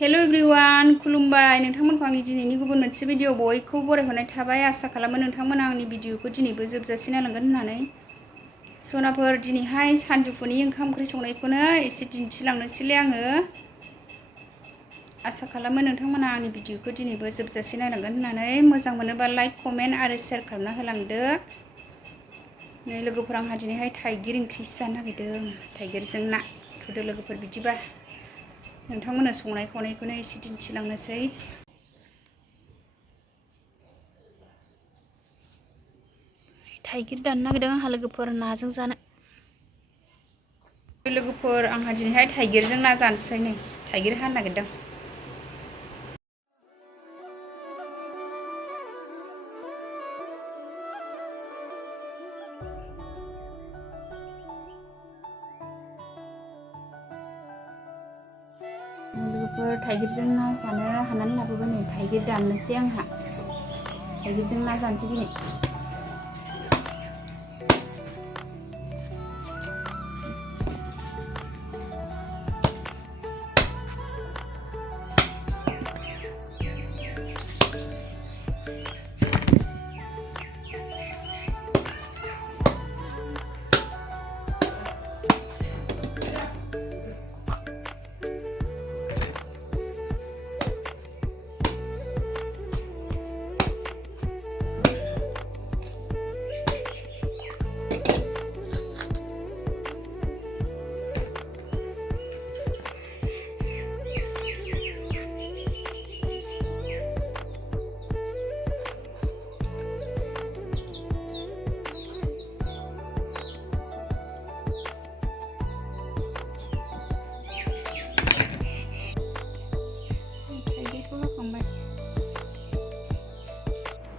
hello everyone खुलुमबाय नोंथांमोनखौ आंनि दिनैनि गुबुन मोनसे भिडिअ बयखौबो बरायहरनाय थाबाय आसा खालामो नोंथांमोना आंनि भिडिअखौ दिनैबो जोबजासिम नायलांगोन होननानै सनाफोर दिनैहाय सानजौफुनि ओंखाम ओंख्रि संनायखौनो एसे दिन्थिलांनोसैलै आङो आसा खालामो नोंथांमोना आंनि भिडिअखौ दिनैबो जोबजासिम नायलांगोन होननानै मोजां मोनोबा लाइक कमेन्ट आरो शेयार खालामना होलांदो नै लोगोफोर आंहा दिनैहाय थाइगिर ओंख्रिसो जानो नागिरदों थाइगिरजों ना थुदो लोगोफोर बिदिबा नोंथांमोना संनाय खावनायखौनो एसे दिन्थिलांनोसै थाइगिर दाननो नागिरदों आंहा लोगोफोर नाजों जानो लोगोफोर आंहा दिनैहाय थाइगिरजों ना जानोसै नै थाइगिर हानो नागिरदों लोगोफोर थाइगिरजों ना जानो हानानै लाबोबाय नै थाइगिर दाननोसै आंहा थाइगिरजों ना जानोसै दिनै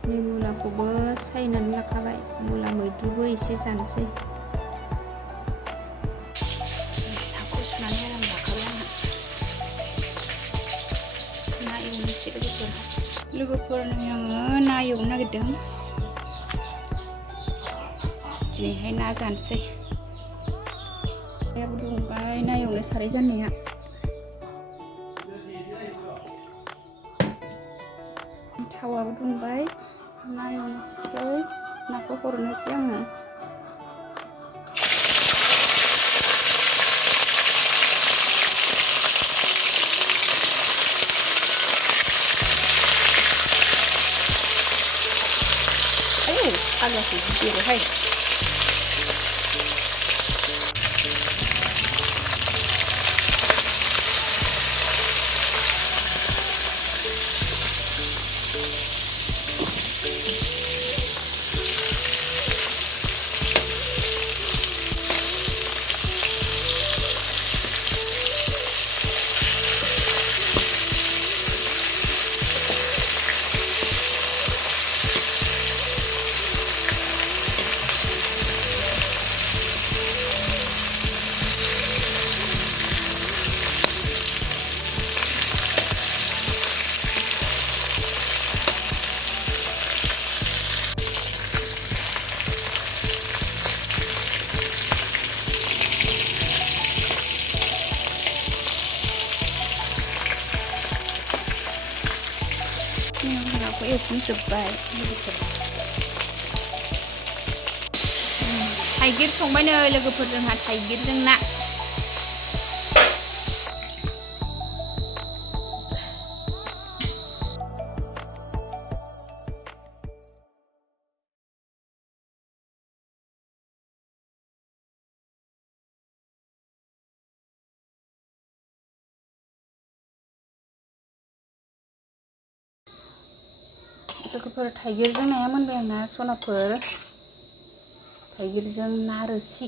मुलाखौबो सायनानै लाखाबाय मुला मैद्रुबो एसे जानोसै थाखौ सुनानै आराम लाखाबाय आंहा ना एवनोसै लोगोफोर नै आङो ना एवनो नागिरदों दिनैहाय ना जानोसै नायाबो दुंबाय ना एवनो साराय जाननाया थावाबो दुंबाय ना एवनोसै नाखौ हरनोसै आङो फाग्लाखौ गिदिरहाय नाखौ एवखांजोब्बाय लोगोफोर थाइगिर संबायनो लोगोफोर जोंहा थाइगिरजों ना लोगोफोर थाइगिरजों नाया मोनबाय आंना सनाफोर थाइगिरजों ना रोसि